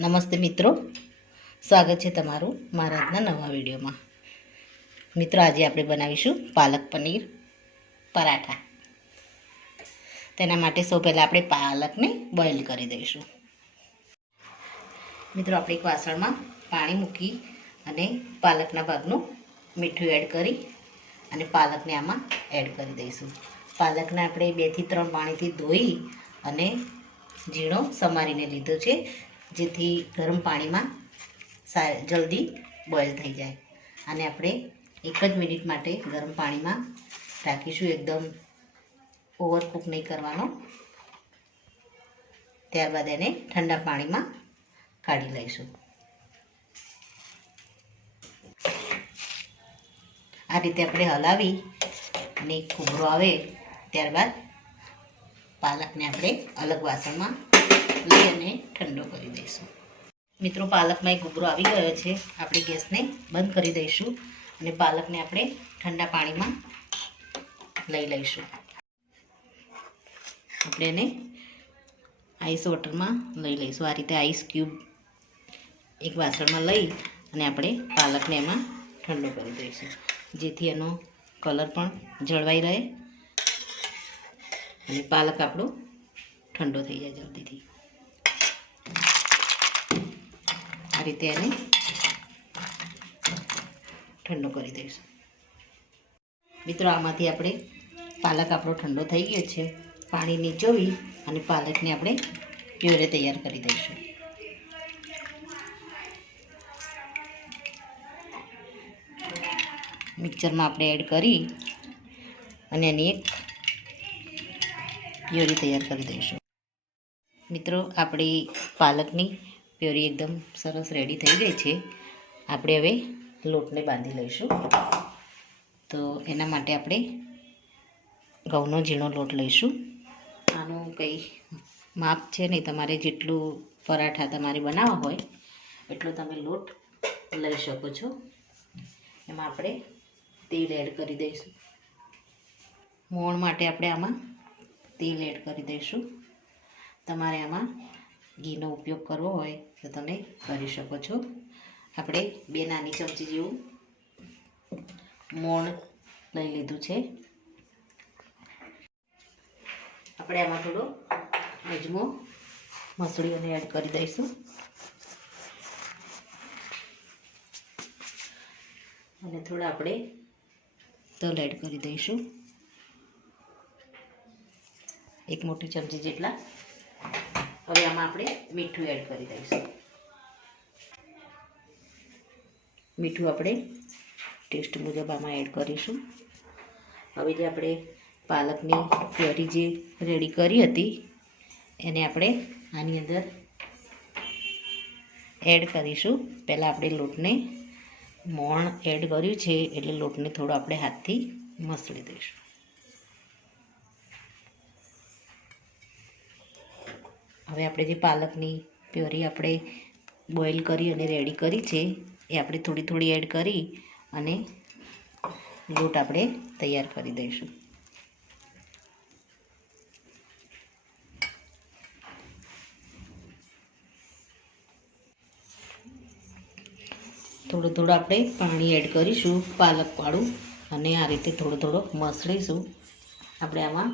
નમસ્તે મિત્રો, સ્વાગત છે તમારું મારા આજના નવા વિડીયોમાં. મિત્રો, આજે આપણે બનાવીશું પાલક પનીર પરાઠા. તેના માટે સૌ પહેલાં આપણે પાલકને બોઇલ કરી દઈશું. મિત્રો, આપણે એક વાસણમાં પાણી મૂકી અને પાલકના ભાગનું મીઠું એડ કરી અને પાલકને આમાં એડ કરી દઈશું. પાલકને આપણે 2 થી 3 પાણીથી ધોઈ અને ઝીણો સમારીને લીધો છે, જેથી ગરમ પાણીમાં જલ્દી બોઇલ થઈ જાય. અને આપણે 1 જ મિનિટ માટે ગરમ પાણીમાં રાખીશું, એકદમ ઓવરકુક નહીં કરવાનો. ત્યારબાદ એને ઠંડા પાણીમાં કાઢી લઈશું. આ રીતે આપણે હલાવી અને કુબરો આવે ત્યારબાદ પાલકને આપણે અલગ વાસણમાં લઈ અને ઠંડો કરી દઈશું. મિત્રો, પાલકમાં એક ઉભરો આવી ગયો છે. આપણે ગેસને બંધ કરી દઈશું અને પાલકને આપણે ઠંડા પાણીમાં લઈ લઈશું. આપણે એને આઈસ વોટરમાં લઈ લઈશું. આ રીતે આઈસ ક્યુબ એક વાસણમાં લઈ અને આપણે પાલકને એમાં ઠંડો કરી દઈશું, જેથી એનો કલર પણ જળવાઈ રહે અને પાલક આપણો ઠંડો થઈ જાય જલ્દીથી. આ રીતે એને ઠંડો કરી દઈશું. મિત્રો, આમાંથી આપણે પાલક આપણો ઠંડો થઈ ગયો છે. પાણી નીચોવી અને પાલકને આપણે પ્યોરે તૈયાર કરી દઈશું. મિક્સરમાં આપણે એડ કરી અને એની એક પ્યોરી તૈયાર કરી દઈશું. મિત્રો, આપણી પાલકની પ્યોરી એકદમ સરસ રેડી થઈ ગઈ છે. આપણે હવે લોટને બાંધી લઈશું. તો એના માટે આપણે ઘઉંનો ઝીણો લોટ લઈશું. આનું કંઈ માપ છે નહીં, તમારે જેટલું પરાઠા તમારે બનાવવા હોય એટલો તમે લોટ લઈ શકો છો. એમાં આપણે તેલ એડ કરી દઈશું. મોણ માટે આપણે આમાં તેલ એડ કરી દઈશું. તમારે આમાં ઘીનો ઉપયોગ કરવો હોય તો તમે કરી શકો છો. આપણે 2 નાની ચમચી જેવું મોણ લઈ લીધું છે. આપણે આમાં થોડો અજમો મસળીઓને એડ કરી દઈશું અને થોડા આપણે તલ એડ કરી દઈશું. 1 મોટી ચમચી જેટલા. હવે આમાં આપણે મીઠું એડ કરી દઈશું. મીઠું આપણે ટેસ્ટ મુજબ આમાં એડ કરીશું. હવે જે આપણે પાલકની પ્યોરી જે રેડી કરી હતી એને આપણે આની અંદર એડ કરીશું. પહેલાં આપણે લોટને મોણ એડ કર્યું છે એટલે લોટને થોડો આપણે હાથથી મસળી દઈશું. હવે આપણે જે પાલકની પ્યોરી આપણે બોઇલ કરી અને રેડી કરી છે એ આપણે થોડી થોડી એડ કરી અને લોટ આપણે તૈયાર કરી દઈશું. થોડું થોડું આપણે પાણી એડ કરીશું પાલકવાળું અને આ રીતે થોડો થોડો મસળીશું. આપણે આમાં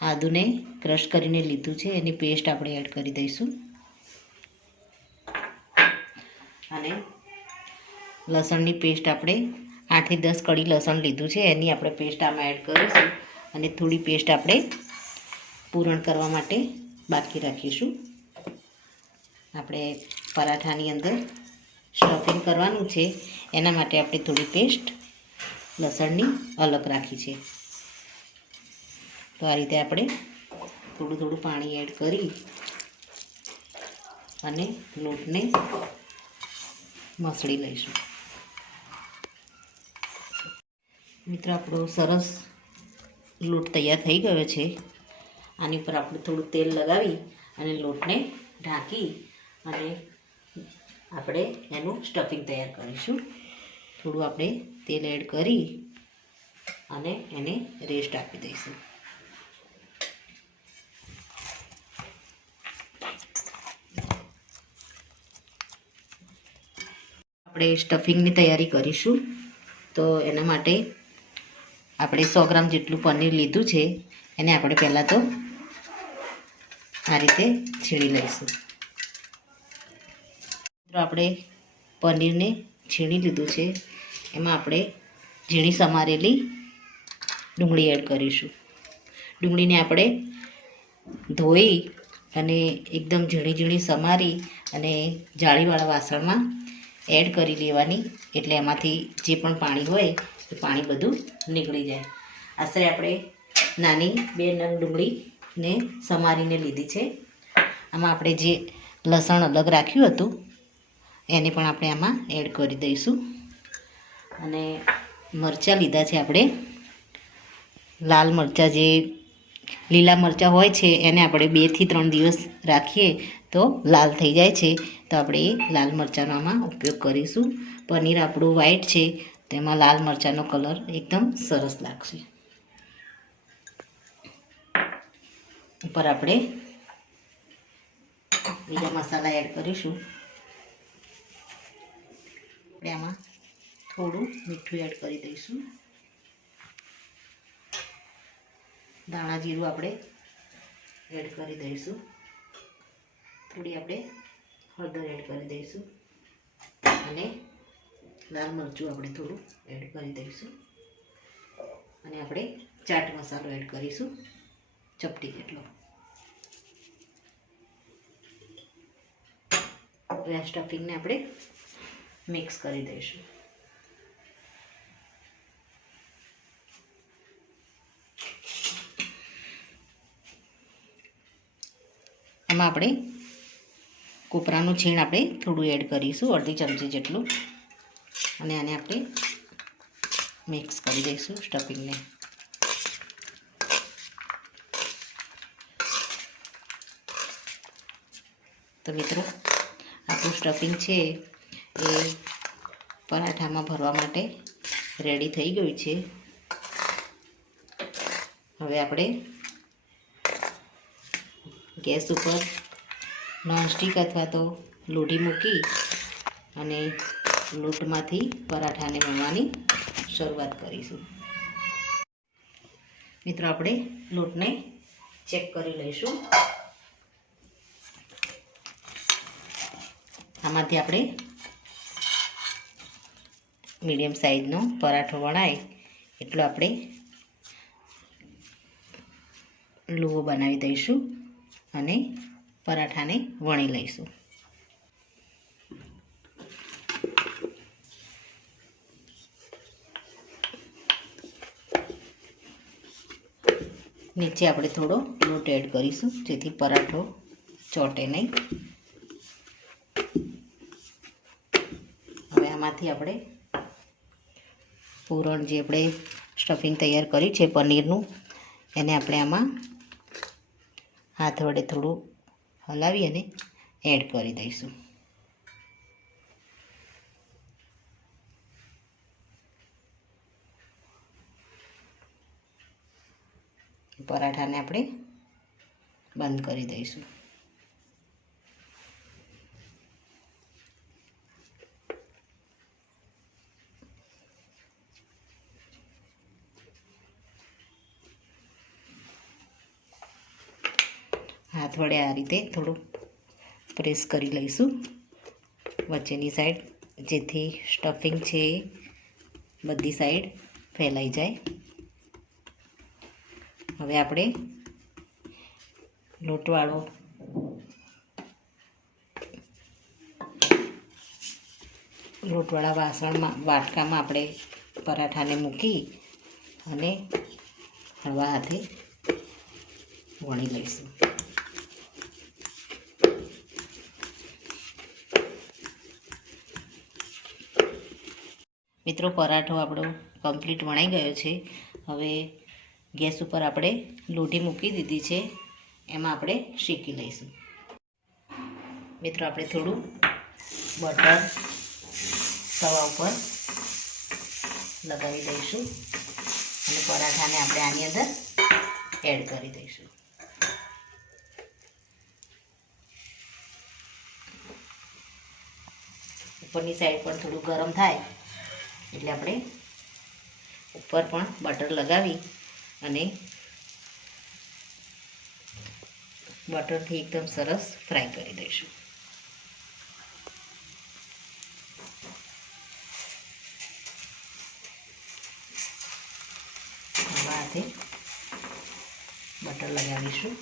આદુને ક્રશ કરીને લીધું છે, એની પેસ્ટ આપણે એડ કરી દઈશું. અને લસણની પેસ્ટ આપણે 8 થી 10 કળી લસણ લીધું છે, એની આપણે પેસ્ટ આમાં એડ કરીશું. અને થોડી પેસ્ટ આપણે પૂરણ કરવા માટે બાકી રાખીશું. આપણે પરાઠાની અંદર સ્ટફિંગ કરવાનું છે, એના માટે આપણે થોડી પેસ્ટ લસણની અલગ રાખી છે. તો આ રીતે આપણે થોડું થોડું પાણી એડ કરી અને લોટને મસળી લઈશું. મિત્રો, આપણો સરસ લોટ તૈયાર થઈ ગયો છે. આની ઉપર આપણે થોડું તેલ લગાવી અને લોટને ઢાંકી અને આપણે એનું સ્ટફિંગ તૈયાર કરીશું. થોડું આપણે તેલ એડ કરી અને એને રેસ્ટ આપી દઈશું. આપણે સ્ટફિંગની તૈયારી કરીશું. તો એના માટે આપણે 100 ગ્રામ જેટલું પનીર લીધું છે. એને આપણે પહેલાં તો આ રીતે છીણી લઈશું. તો આપણે પનીરને છીણી લીધું છે. એમાં આપણે ઝીણી સમારેલી ડુંગળી એડ કરીશું. ડુંગળીને આપણે ધોઈ અને એકદમ ઝીણી ઝીણી સમારી અને જાળીવાળા વાસણમાં એડ કરી લેવાની, એટલે એમાંથી જે પણ પાણી હોય એ પાણી બધું નીકળી જાય. આશરે આપણે નાની 2 નંગ ડુંગળીને સમારીને લીધી છે. આમાં આપણે જે લસણ અલગ રાખ્યું હતું એને પણ આપણે આમાં એડ કરી દઈશું. અને મરચાં લીધા છે આપણે, લાલ મરચાં, જે લીલા મરચાં હોય છે એને આપણે 2 થી 3 દિવસ રાખીએ તો લાલ થઈ જાય છે. તો આપણે એ લાલ મરચાંનો આમાં ઉપયોગ કરીશું. પનીર આપણું વ્હાઈટ છે, તેમાં લાલ મરચાંનો કલર એકદમ સરસ લાગશે. ઉપર આપણે બીજા મસાલા એડ કરીશું. આપણે આમાં થોડું મીઠું એડ કરી દઈશું. ધાણા જીરું આપણે એડ કરી દઈશું. થોડી આપણે હળદર એડ કરી દઈશું અને લાલ મરચું આપણે થોડું એડ કરી દઈશું. અને આપણે ચાટ મસાલો એડ કરીશું, ચપટી જેટલો. હવે આ સ્ટફિંગને આપણે મિક્સ કરી દઈશું. એમાં આપણે કોપરાનું છીણ આપણે થોડું એડ કરીશું, અડધી ચમચી જેટલું. અને આને આપણે મિક્સ કરી દઈશું સ્ટફિંગને. તો મિત્રો, આપણું સ્ટફિંગ છે એ પરાઠામાં ભરવા માટે રેડી થઈ ગયું છે. હવે આપણે ગેસ ઉપર નોનસ્ટિક અથવા તો લોઢી મૂકી અને લોટમાંથી પરાઠાને વણવાની શરૂઆત કરીશું. મિત્રો, આપણે લોટને ચેક કરી લઈશું. આમાંથી આપણે મીડિયમ સાઈઝનો પરાઠો વણાય એટલો આપણે લુઓ બનાવી દઈશું અને પરાઠાને વણી લઈશું. નીચે આપણે થોડો લોટ એડ કરીશું જેથી પરાઠો ચોંટે નહીં. હવે આમાંથી આપણે પૂરણ જે આપણે સ્ટફિંગ તૈયાર કર્યું છે પનીરનું, એને આપણે આમાં હાથ વડે થોડું હલાવી અને એડ કરી દઈશું. પરાઠાને આપણે બંધ કરી દઈશું. હાથ વડે આ રીતે થોડું પ્રેસ કરી લઈશું વચ્ચેની સાઈડ, જેથી સ્ટફિંગ છે એ બધી સાઈડ ફેલાઈ જાય. હવે આપણે લોટવાળા વાસણમાં, વાટકામાં આપણે પરાઠાને મૂકી અને હળવા હાથે વણી લઈશું. મિત્રો, પરાઠો આપણો કમ્પ્લીટ વણાઈ ગયો છે. હવે ગેસ ઉપર આપણે લોઢી મૂકી દીધી છે, એમાં આપણે શેકી લઈશું. મિત્રો, આપણે થોડું બટર તવા ઉપર લગાવી દઈશું અને પરાઠાને આપણે આની અંદર એડ કરી દઈશું. ઉપરની સાઈડ પણ થોડું ગરમ થાય એટલે આપણે ઉપર પણ બટર લગાવી અને બટરથી એકદમ સરસ ફ્રાય કરી દઈશું. હળવા હાથે બટર લગાવીશું.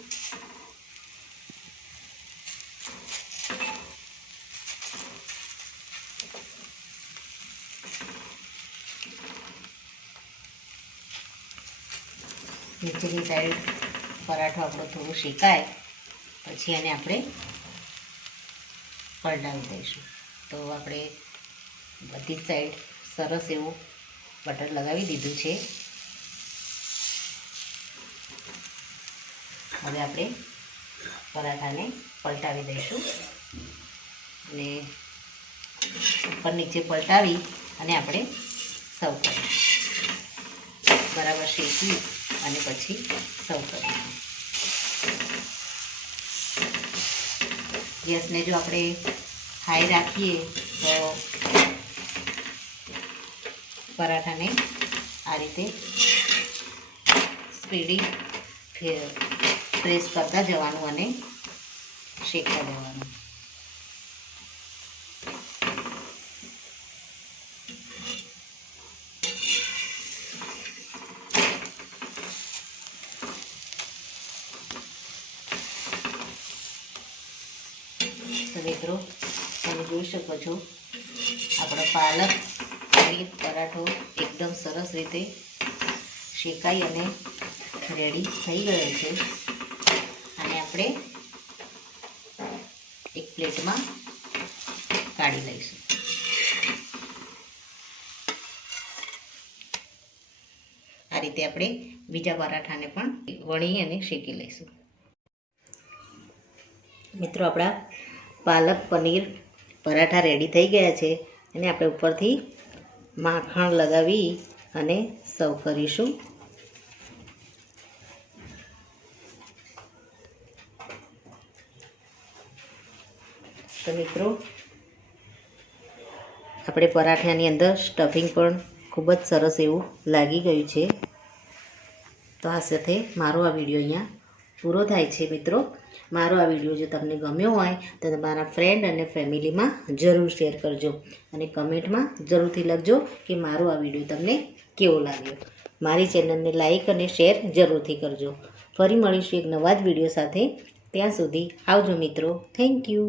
નીચેની સાઈડ પરાઠો આપણો થોડું શેકાય પછી એને આપણે પલટાવી દઈશું. તો આપણે બધી જ સાઈડ સરસ એવું બટર લગાવી દીધું છે. હવે આપણે પરાઠાને પલટાવી દઈશું અને ઉપર નીચે પલટાવી અને આપણે સર્વ કરીશું. બરાબર શેકી અને પછી સર્વ કરીશું. ગેસને જો આપણે હાઈ રાખીએ તો પરાઠાને આ રીતે સ્પીડી પ્રેસ કરતા જવાનું અને શેકતા જવાનું. તો મિત્રો તમે જોઈ શકો છો આપણો પાલક પનીર પરાઠો એકદમ સરસ રીતે શેકાઈ અને રેડી થઈ ગયો છે. અને આપણે એક પ્લેટમાં કાઢી લઈશું. આ રીતે આપણે બીજા પરાઠાને પણ વણી અને શેકી લઈશું. મિત્રો આપણા પાલક પનીર પરાઠા રેડી થઈ ગયા છે અને આપણે ઉપરથી માખણ લગાવી અને સર્વ કરીશું. તો મિત્રો આપણે પરાઠાની અંદર સ્ટફિંગ પણ ખૂબ જ સરસ એવું લાગી ગયું છે. તો આ સાથે મારો આ વિડીયો અહીંયા પૂરો થાય છે. મિત્રો મારો આ વિડીયો જો તમને ગમ્યો હોય તો તમારા ફ્રેન્ડ અને ફેમિલીમાં જરૂર શેર કરજો અને કમેન્ટમાં જરૂરથી લખજો કે મારો આ વિડીયો તમને કેવો લાગ્યો. મારી ચેનલને લાઈક અને શેર જરૂરથી કરજો. ફરી મળીશું એક નવા જ વિડીયો સાથે. ત્યાં સુધી આવજો મિત્રો. Thank you.